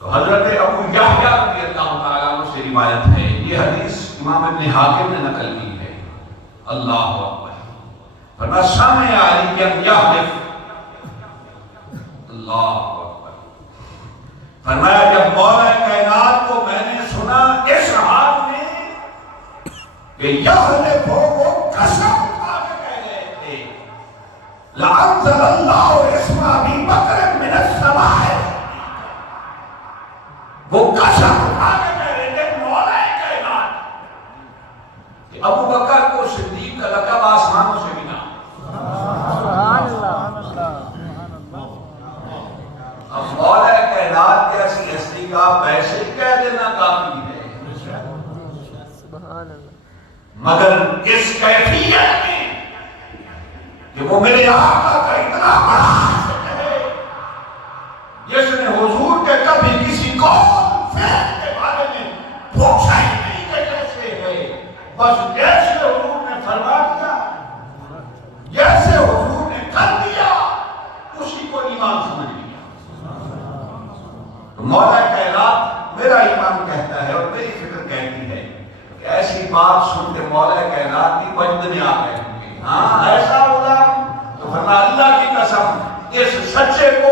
تو حضرت ابو یحییٰ رضی اللہ تعالیٰ عنہ سے روایت ہے، یہ حدیث امام ابن حاکم نے نقل کی ہے۔ اللہ اکبر، فرمایا سمع علی یحلف، اللہ اکبر، فرمایا جب مولا کائنات کو میں نے سنا اس حال میں کہ یحلف وہ قسم کھا کے کہہ رہے تھے لَأَنزَلَ اللَّهُ اسْمَ أَبِي بَكْرٍ مِنَ السَّمَاءِ، وہ قسم کھا کے کہہ رہے تھے مولا کائنات کہ ابو بکر کو صدیق کا لقب آسمانوں سے ملا۔ اب مولا کائنات کیسی ہستی کا پیسے کہہ دینا کافی ہے، مگر اس کیفیت میں کہ وہ میرے آقا کا اتنا بڑا عاشق ہے جس نے حضور کے کبھی کسی قول فعل کے بارے میں پوچھا ہی نہیں کہ کیسے ہے، بس جیسے حضور نے فرما دیا، جیسے حضور نے کر دیا، اسی کو ایمان سمجھ لیا۔ تو مولا کائنات میرا ایمان کہتا ہے اور میری فکر کہتی ہے کہ ایسی بات سن کے مولا کائنات کی وجد میں آ گئے ہوں گے، ہاں ایسا ہوگا تو فرمایا اللہ کی قسم اس سچے کو